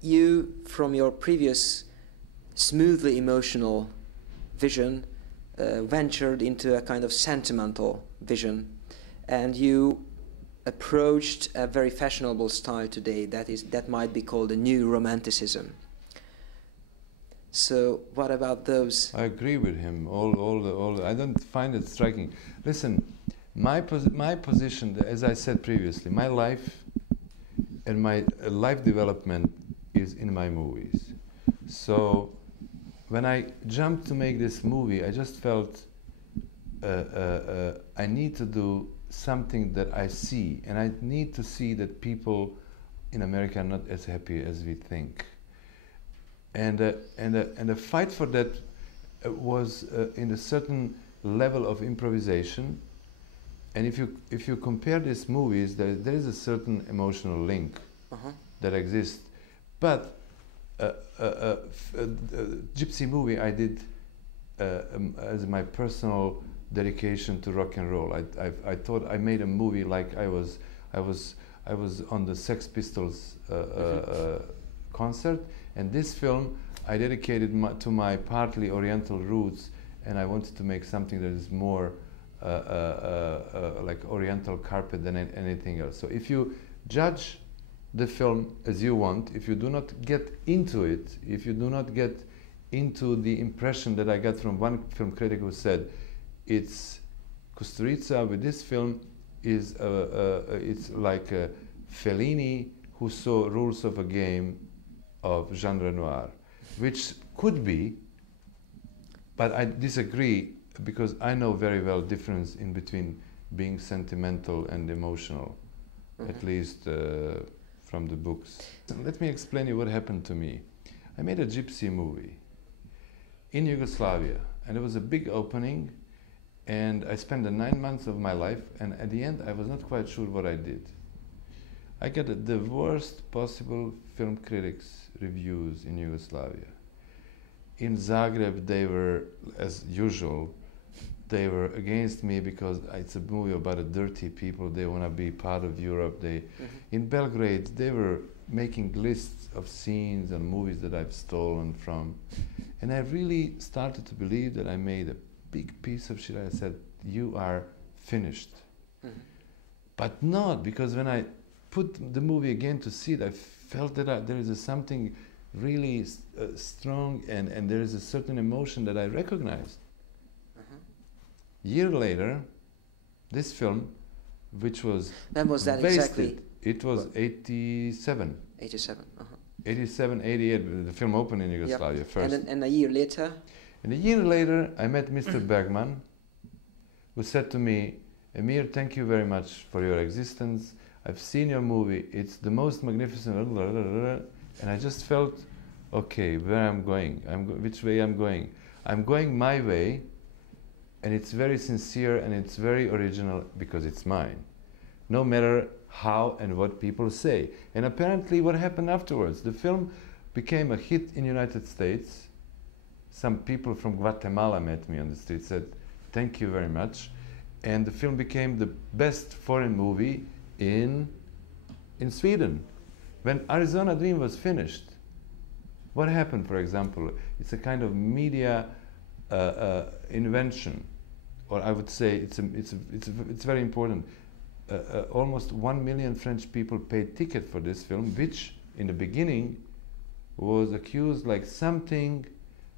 you, from your previous smoothly emotional vision, ventured into a kind of sentimental vision, and you approached a very fashionable style today that might be called a new romanticism. So what about those? I agree with him. I don't find it striking. Listen, my position, as I said previously, my life and my life development is in my movies. So when I jumped to make this movie, I just felt I need to do something that I see, and I need to see that people in America are not as happy as we think. And the fight for that was in a certain level of improvisation. And if you compare these movies, there is a certain emotional link that exists. But Gypsy movie I did as my personal dedication to rock and roll. I thought I made a movie like I was on the Sex Pistols concert, and this film I dedicated to my partly Oriental roots, and I wanted to make something that is more like Oriental carpet than anything else. So if you judge the film as you want, if you do not get into it, if you do not get into the impression that I got from one film critic who said, it's Kusturica with this film is it's like Fellini who saw Rules of a Game of Jean Renoir, which could be, but I disagree because I know very well difference in between being sentimental and emotional, at least from the books. Let me explain you what happened to me. I made a Gypsy movie in Yugoslavia, and it was a big opening, and I spent the 9 months of my life, and at the end I was not quite sure what I did. I got the worst possible film critics reviews in Yugoslavia. In Zagreb they were, as usual, they were against me because it's a movie about a dirty people, they want to be part of Europe. In Belgrade they were making lists of scenes and movies that I've stolen from. And I really started to believe that I made a big piece of shit. I said, you are finished. But not, because when I put the movie again to see it, I felt that there is something really strong, and there is a certain emotion that I recognized. Year later, this film, which was when was that wasted, exactly? It was 87. 87. 87, 88. The film opened in Yugoslavia first. And a year later? And a year later, I met Mr. Bergman, who said to me, Emir, thank you very much for your existence. I've seen your movie. It's the most magnificent. And I just felt, okay, where I'm going, which way I'm going. I'm going my way, and it's very sincere and it's very original because it's mine, no matter how and what people say. And apparently what happened afterwards, the film became a hit in the United States. Some people from Guatemala met me on the street, said, thank you very much. And the film became the best foreign movie in Sweden. When Ariona Dream was finished, what happened, for example? It's a kind of media invention, or I would say it's very important. Almost 1 million French people paid ticket for this film, which in the beginning was accused like something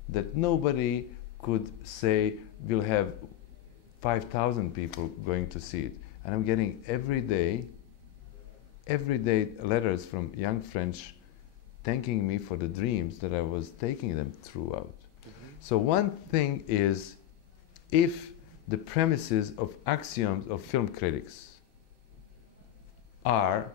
that nobody could say will have 5,000 people going to see it. And I'm getting every day letters from young French thanking me for the dreams that I was taking them throughout. So one thing is, if the premises of axioms of film critics are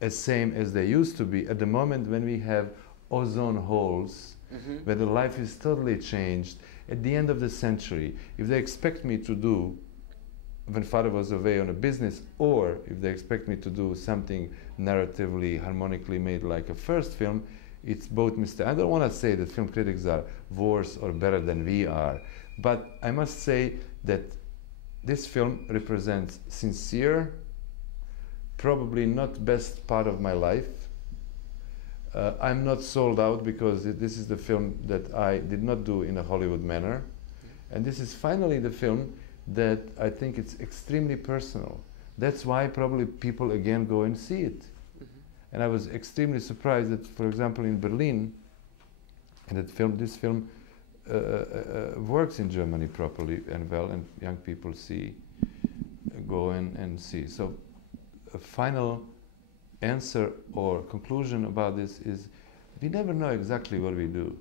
as same as they used to be at the moment when we have ozone holes, where the life is totally changed, at the end of the century, if they expect me to do When Father Was Away on a business, or if they expect me to do something narratively, harmonically made like a first film, it's both mistakes. I don't want to say that film critics are worse or better than we are, but I must say that this film represents sincere, probably not best part of my life, I'm not sold out because this is the film that I did not do in a Hollywood manner. And this is finally the film that I think it's extremely personal. That's why probably people again go and see it. And I was extremely surprised that, for example, in Berlin, and this film works in Germany properly and well, and young people go and see. So a final answer or conclusion about this is we never know exactly what we do.